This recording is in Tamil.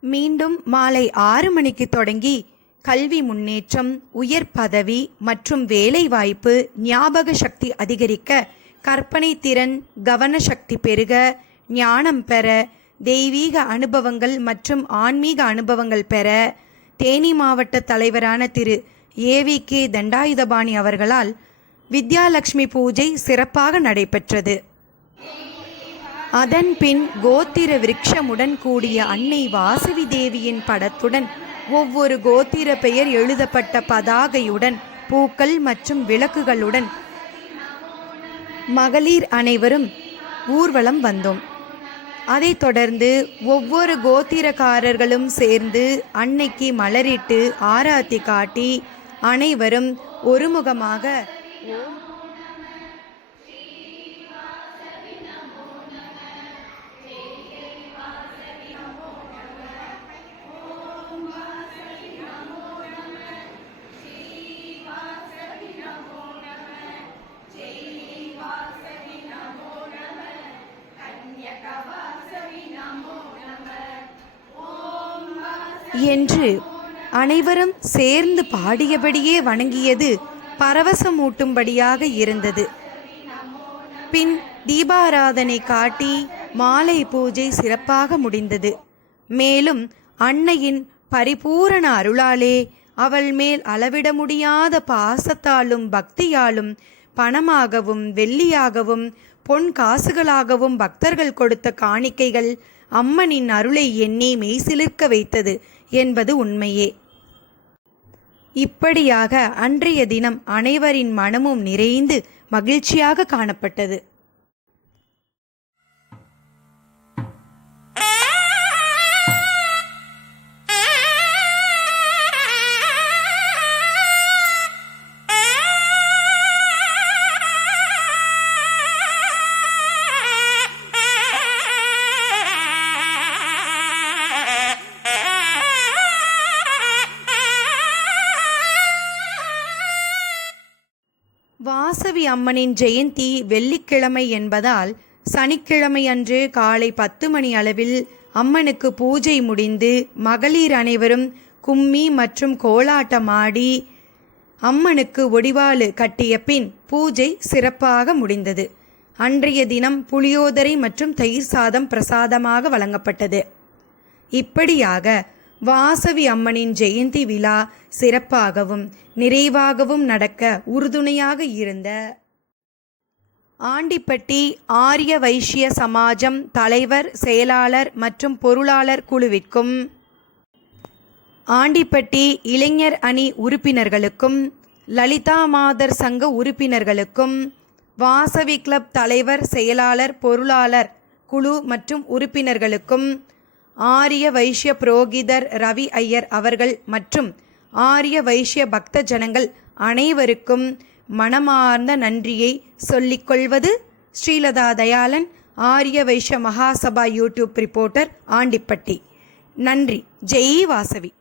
மீண்டும் மாலை ஆறு மணிக்கு தொடங்கி கல்வி முன்னேற்றம் உயர் பதவி மற்றும் வேலைவாய்ப்பு ஞாபக சக்தி அதிகரிக்க கற்பனை திறன் கவன சக்தி பெருக ஞானம் பெற தெய்வீக அனுபவங்கள் மற்றும் ஆன்மீக அனுபவங்கள் பெற தேனி மாவட்ட தலைவரான திரு. AV K. தண்டாயுதபாணி அவர்களால் வித்யாலட்சுமி பூஜை சிறப்பாக நடைபெற்றது. அதன் பின் கோத்திர விருட்சமுடன் கூடிய அன்னை வாசவி தேவியின் படத்துடன் ஒவ்வொரு கோத்திர பெயர் எழுதப்பட்ட பதாகையுடன் பூக்கள் மற்றும் விளக்குகளுடன் மகளிர் அனைவரும் ஊர்வலம் வந்தோம். அதைத் தொடர்ந்து ஒவ்வொரு கோத்திரக்காரர்களும் சேர்ந்து அன்னைக்கு மலரிட்டு ஆராத்தி காட்டி அனைவரும் ஒருமுகமாக ஓம் என்று அனைவரும் சேர்ந்து பாடியபடியே வணங்கியது பரவசமூட்டும்படியாக இருந்தது. பின் தீபாராதனை காட்டி மாலை பூஜை சிறப்பாக முடிந்தது. மேலும் அன்னையின் பரிபூரண அருளாலே அவள் மேல் அளவிட முடியாத பாசத்தாலும் பக்தியாலும் பணமாகவும் வெள்ளியாகவும் பொன் காசுகளாகவும் பக்தர்கள் கொடுத்த காணிக்கைகள் அம்மனின் அருளை எண்ணி மெய்சிலிர்க்க வைத்தது என்பது உண்மையே. இப்படியாக அன்றைய தினம் அனைவரின் மனமும் நிறைந்து மகிழ்ச்சியாக காணப்பட்டது. வாசவி அம்மனின் ஜெயந்தி வெள்ளிக்கிழமை என்பதால் சனிக்கிழமை அன்று காலை பத்து மணி அளவில் அம்மனுக்கு பூஜை முடிந்து மகளிர் அனைவரும் கும்மி மற்றும் கோலாட்டமாடி அம்மனுக்கு ஒடிவாளு கட்டிய பின் பூஜை சிறப்பாக முடிந்தது. அன்றைய தினம் புளியோதரை மற்றும் தயிர் சாதம் பிரசாதமாக வழங்கப்பட்டது. இப்படியாக வாசவி அம்மனின் ஜெயந்தி விழா சிறப்பாகவும் நிறைவாகவும் நடக்க உறுதுணையாக இருந்த ஆண்டிப்பட்டி ஆரிய வைஷ்ய சமாஜம் தலைவர் செயலாளர் மற்றும் பொருளாளர் குழுவிற்கும் ஆண்டிப்பட்டி இளைஞர் அணி உறுப்பினர்களுக்கும் லலிதா மாதர் சங்க உறுப்பினர்களுக்கும் வாசவி கிளப் தலைவர் செயலாளர் பொருளாளர் குழு மற்றும் உறுப்பினர்களுக்கும் ஆரிய வைஷ்ய புரோகிதர் ரவி ஐயர் அவர்கள் மற்றும் ஆரிய வைஷ்ய பக்த ஜனங்கள் அனைவருக்கும் மனமார்ந்த நன்றியை சொல்லிக்கொள்வது ஸ்ரீலதா தயாளன் ஆரிய வைஷ்ய மகாசபா யூடியூப் ரிப்போர்ட்டர் ஆண்டிப்பட்டி. நன்றி. ஜெய் வாசவி.